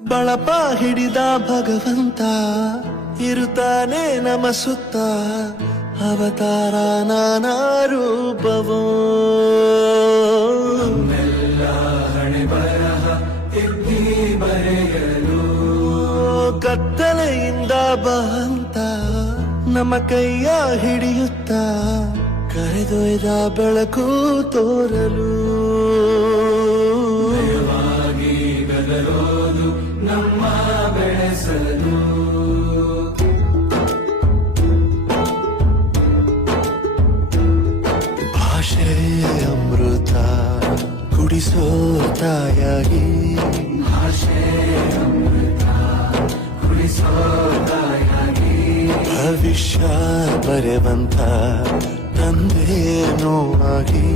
ಬಳಪ ಹಿಡಿದ ಭಗವಂತ ಇರುತ್ತಾನೆ ನಮ ಸುತ್ತ ಅವತಾರ ನಾನಾ ರೂಪವೋ ಹಣೆ ಬರಹ ತಿದ್ದಿ ಬರೆಯಲು ಕತ್ತಲೆಯಿಂದ ಬಹಂತ ನಮ್ಮ ಕೈಯ ಹಿಡಿಯುತ್ತ ಕರೆದೊಯ್ದ ಬೆಳಕು ತೋರಲು ಗದರೋದು ನಮ್ಮ ಬೆಳೆಸಲು ಭಾಷೆ ಅಮೃತ ಕುಡಿಸೋ ತಾಯಾಗಿ ಭಾಷೆ ಅಮೃತ ಕುಡಿಸೋ ತಾಯಾಗಿ ಭವಿಷ್ಯ ಬರೆವಂತ ತಂದೆನೂ ಆಗಿ